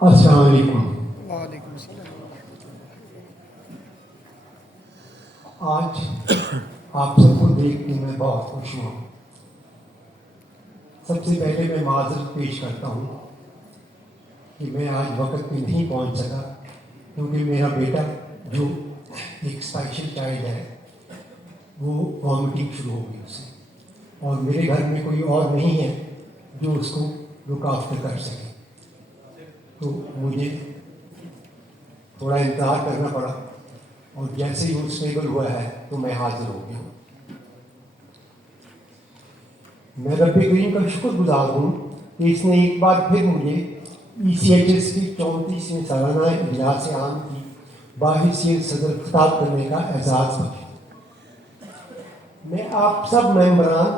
السلام علیکم. وعلیکم السلام. آج آپ سب کو دیکھ کے میں بہت خوش ہوں. سب سے پہلے میں معذرت پیش کرتا ہوں کہ میں آج وقت پہ نہیں پہنچ سکا، کیونکہ میرا بیٹا جو ایک اسپیشل چائلڈ ہے وہ وامٹنگ شروع ہو گئی اسے، اور میرے گھر میں کوئی اور نہیں ہے جو اس کو لک آفٹر کر سکے، تو مجھے تھوڑا انتظار کرنا پڑا، اور جیسے ہی وہ اسٹیبل ہوا ہے تو میں حاضر ہو گیا ہوں. میں رب کریم کا شکر گزار ہوں کہ اس نے ایک بار پھر مجھے ECHS کی 34ویں سالانہ اجلاس عام کی باحثیت صدر خطاب کرنے کا اعزاز بخشا. میں آپ سب ممبران،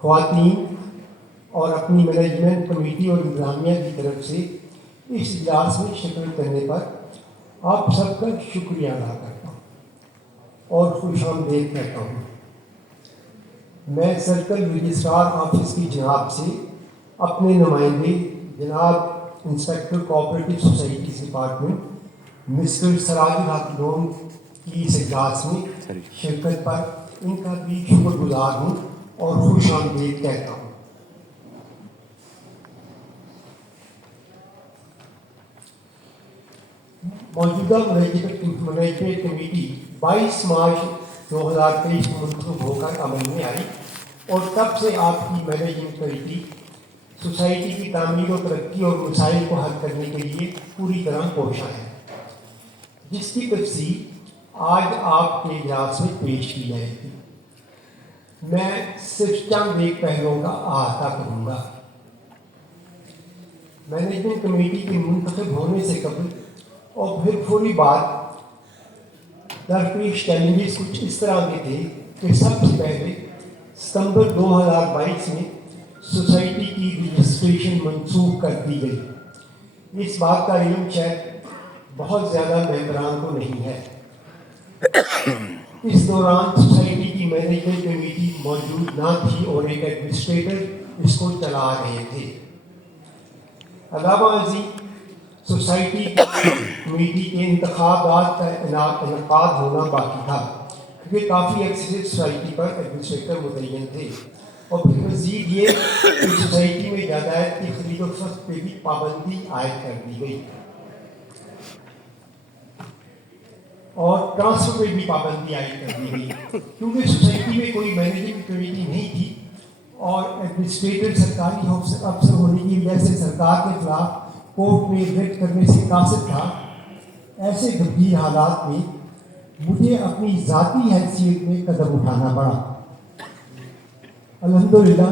خواتین اور اپنی مینجمنٹ کمیٹی اور انتظامیہ کی طرف سے اس اجلاس میں شرکت کرنے پر آپ سب کا شکریہ ادا کرتا ہوں اور خوش آمدید کہتا ہوں. میں سرکل رجسٹرار آفس کی جناب سے اپنے نمائندے جناب inspector cooperative societies department mister Siraj Ulhaq Lone کی اس اجلاس میں شرکت پر ان کا بھی شکر گزار ہوں اور خوش آمدید کہتا ہوں. موجودہ مینجمنٹ کمیٹی 22 مارچ 2023 کو منتخب ہو کر عمل میں آئی، اور تب سے آپ کی مینجمنٹ کمیٹی سوسائٹی کی تعمیر و ترقی اور مسائل کو حل کرنے کے لیے پوری طرح کوشاں ہے، جس کی تفصیل آج آپ کے اجلاس میں پیش کی جائے گی. میں صرف چند ایک پہلوؤں کا احاطہ کروں گا. مینجمنٹ کمیٹی کے منتخب ہونے سے قبل اور پھر فوری بعد درپیش چیلنجز کچھ اس طرح کے تھے کہ سب سے پہلے ستمبر 2022 میں سوسائٹی کی رجسٹریشن منسوخ کر دی گئی. اس بات کا علم شاید بہت زیادہ ممبران کو نہیں ہے. اس دوران سوسائٹی کی مینجمنٹ کمیٹی موجود نہ تھی اور ایک ایڈمنسٹریٹر اس کو چلا رہے تھے. علاوہ ازیں سوسائٹی کمیٹی کے انتخابات کا انعقاد ہونا باقی تھا، کیونکہ کافی عرصے سوسائٹی پر ایڈمنسٹریٹر متعین تھے، اور پھر مزید یہ کہ سوسائٹی میں جائیداد کی خرید و فروخت پہ بھی پابندی عائد کر دی گئی، اور ٹرانسفر پہ بھی پابندی عائد کر دی گئی. کیونکہ سوسائٹی میں کوئی مینجنگ کمیٹی نہیں تھی اور ایڈمنسٹریٹر سرکاری افسر ہونے کی وجہ سے سرکار کے خلاف کورٹ میں ریٹ کرنے سے قاصر تھا، ایسے گمبھیر حالات میں مجھے اپنی ذاتی حیثیت میں قدم اٹھانا پڑا. الحمدللہ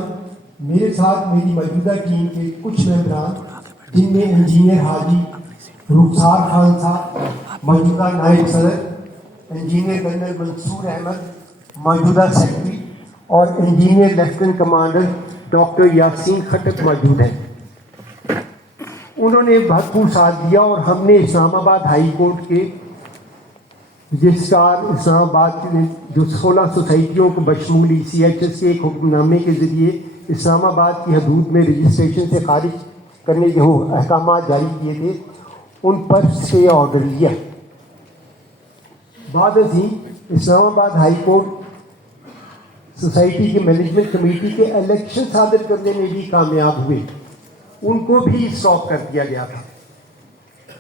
میرے ساتھ میری موجودہ ٹیم کے کچھ ممبران، جن میں انجینئر حاجی رخسار خان صاحب موجودہ نائب صدر، انجینئر کرنل منصور احمد موجودہ سیکرٹری، اور engineer lieutenant commander doctor Yasin Khattak موجود ہیں. انہوں نے بھرپور ساتھ دیا، اور ہم نے اسلام آباد ہائی کورٹ کے رجسٹرار اسلام آباد کے جو 16 سوسائٹیوں کو بشمول ECHS کے ایک حکم نامے کے ذریعے اسلام آباد کی حدود میں رجسٹریشن سے خارج کرنے کے احکامات جاری کیے تھے، ان پر اسٹے آرڈر لیا. بعد ازیں اسلام آباد ہائی کورٹ سوسائٹی کے مینجمنٹ کمیٹی کے الیکشن صادر کرنے میں بھی کامیاب ہوئے، ان کو بھی اسٹاپ کر دیا گیا تھا.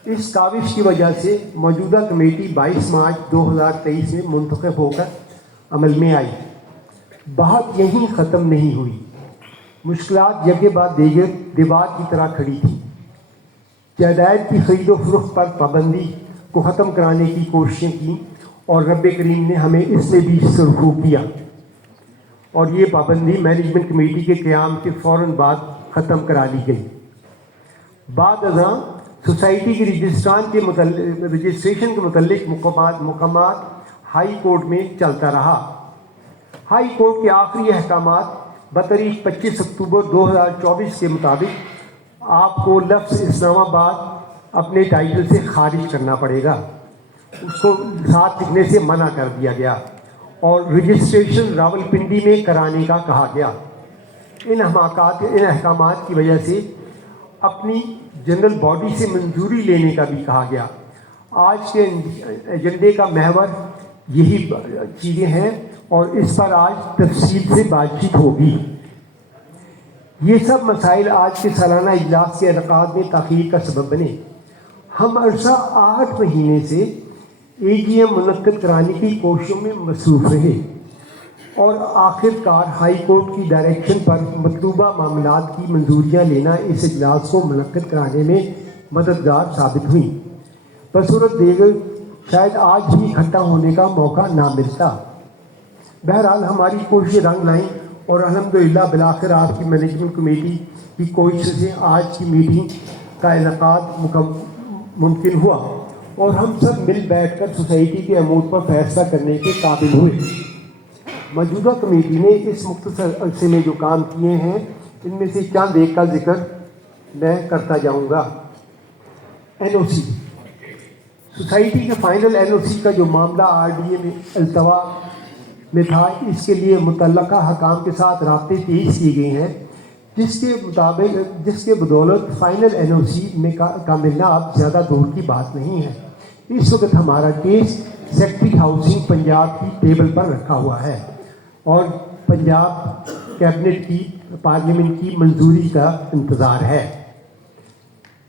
اس کاوش کی وجہ سے موجودہ کمیٹی 22 مارچ 2023 میں منتخب ہو کر عمل میں آئی. بات یہیں ختم نہیں ہوئی. مشکلات یکے بعد دیگر دیوار کی طرح کھڑی تھی. جائیداد کی خرید و فروخت پر پابندی کو ختم کرانے کی کوششیں کی، اور رب کریم نے ہمیں اس سے بھی سرخرو کیا، اور یہ پابندی مینجمنٹ کمیٹی کے قیام کے فوراً بعد ختم کرا لی گئی. بعد ازاں سوسائٹی کی رجسٹریشن کے متعلق مقامات ہائی کورٹ میں چلتا رہا. ہائی کورٹ کے آخری احکامات بتاریخ 25 اکتوبر 2024 کے مطابق آپ کو لفظ اسلام آباد اپنے ٹائٹل سے خارج کرنا پڑے گا. اس کو ساتھ لکھنے سے منع کر دیا گیا، اور رجسٹریشن راولپنڈی میں کرانے کا کہا گیا. ان احکامات کی وجہ سے اپنی جنرل باڈی سے منظوری لینے کا بھی کہا گیا۔ آج کے ایجنڈے کا محور یہی چیزیں ہیں اور اس پر آج تفصیل سے بات چیت ہوگی۔ یہ سب مسائل آج کے سالانہ اجلاس کے انعقاد میں تاخیر کا سبب بنے۔ ہم عرصہ 8 مہینے سے AGM منعقد کرانے کی کوششوں میں مصروف رہے اور آخر کار ہائی کورٹ کی ڈائریکشن پر مطلوبہ معاملات کی منظوریاں لینا اس اجلاس کو منعقد کرانے میں مددگار ثابت ہوئی۔ بصورت دیگر شاید آج بھی اکٹھا ہونے کا موقع نہ ملتا۔ بہرحال ہماری کوششیں رنگ لائیں اور الحمدللہ بالآخر آپ کی مینجمنٹ کمیٹی کی کوشش سے آج کی میٹنگ کا انعقاد ممکن ہوا اور ہم سب مل بیٹھ کر سوسائٹی کے امور پر فیصلہ کرنے کے قابل ہوئے۔ موجودہ کمیٹی نے اس مختصر عرصے میں جو کام کیے ہیں ان میں سے چند ایک کا ذکر میں کرتا جاؤں گا۔ NOC سوسائٹی کے فائنل NOC کا جو معاملہ RDA میں التوا میں تھا، اس کے لیے متعلقہ حکام کے ساتھ رابطے تیز کیے گئے ہیں، جس کے بدولت فائنل NOC میں کا ملنا اب زیادہ دور کی بات نہیں ہے۔ اس وقت ہمارا کیس سیکٹری ہاؤسنگ پنجاب کی ٹیبل پر رکھا ہوا ہے اور پنجاب کیبنٹ کی پارلیمنٹ کی منظوری کا انتظار ہے۔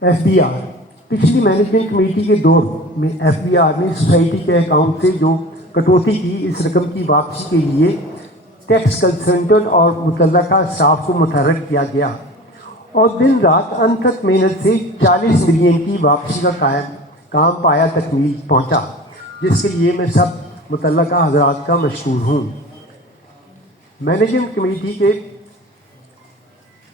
FBR پچھلی مینجمنٹ کمیٹی کے دور میں FBR نے سوسائٹی کے اکاؤنٹ سے جو کٹوتی کی، اس رقم کی واپسی کے لیے ٹیکس کنسلٹنٹ اور متعلقہ اسٹاف کو متحرک کیا گیا اور دن رات انتھک محنت سے 40 ملین کی واپسی کا کام پایا تکمیل پہنچا، جس کے لیے میں سب متعلقہ حضرات کا مشکور ہوں۔ مینجمنٹ کمیٹی کے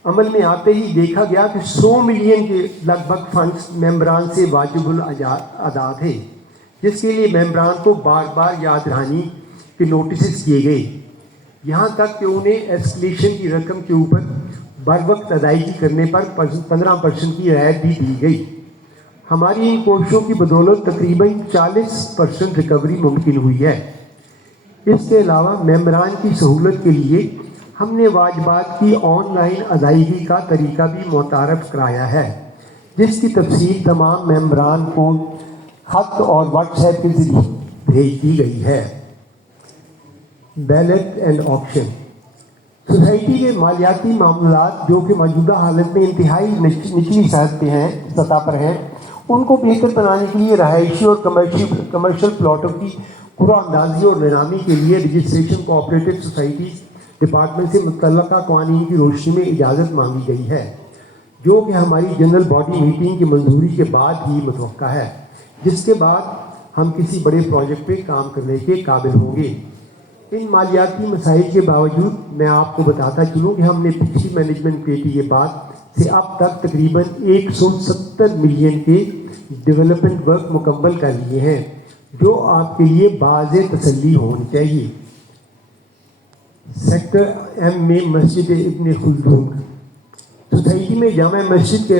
عمل میں آتے ہی دیکھا گیا کہ 100 ملین کے لگ بھگ فنڈز ممبران سے واجب الادا تھے، جس کے لیے ممبران کو بار بار یاد دہانی کے نوٹسز کیے گئے، یہاں تک کہ انہیں ایسکلیشن کی رقم کے اوپر بر وقت ادائیگی کرنے پر 15% کی رعایت بھی دی گئی۔ ہماری ان کوششوں کی بدولت تقریباً 40% ریکوری ممکن ہوئی ہے۔ اس کے علاوہ ممبران کی سہولت کے لیے ہم نے واجبات کی آن لائن ادائیگی کا طریقہ بھی متعارف کرایا ہے، جس کی تفصیل تمام ممبران کو خط اور واٹس ایپ کے ذریعے بھیج دی گئی ہے۔ بیلٹ اینڈ آکشن سوسائٹی کے مالیاتی معاملات جو کہ موجودہ حالت میں انتہائی نچلی سطح پر ہیں، ان کو بہتر بنانے کے لیے رہائشی اور کمرشل پلاٹوں کی قرعہ اندازی اور نیلامی کے لیے رجسٹریشن کوآپریٹو سوسائٹیز ڈپارٹمنٹ سے متعلقہ قوانین کی روشنی میں اجازت مانگی گئی ہے، جو کہ ہماری جنرل باڈی میٹنگ کی منظوری کے بعد ہی متوقع ہے، جس کے بعد ہم کسی بڑے پروجیکٹ پہ کام کرنے کے قابل ہوں گے۔ ان مالیاتی مسائل کے باوجود میں آپ کو بتاتا چلوں کہ ہم نے پچھلی مینجمنٹ کمیٹی کے بعد سے اب تک تقریباً 170 ملین کے ڈیولپمنٹ ورک مکمل کر لیے ہیں، جو آپ کے لیے باعث تسلی ہونی چاہیے۔ سیکٹر M میں مسجد ابن خلدون سوسائٹی میں جامع مسجد کے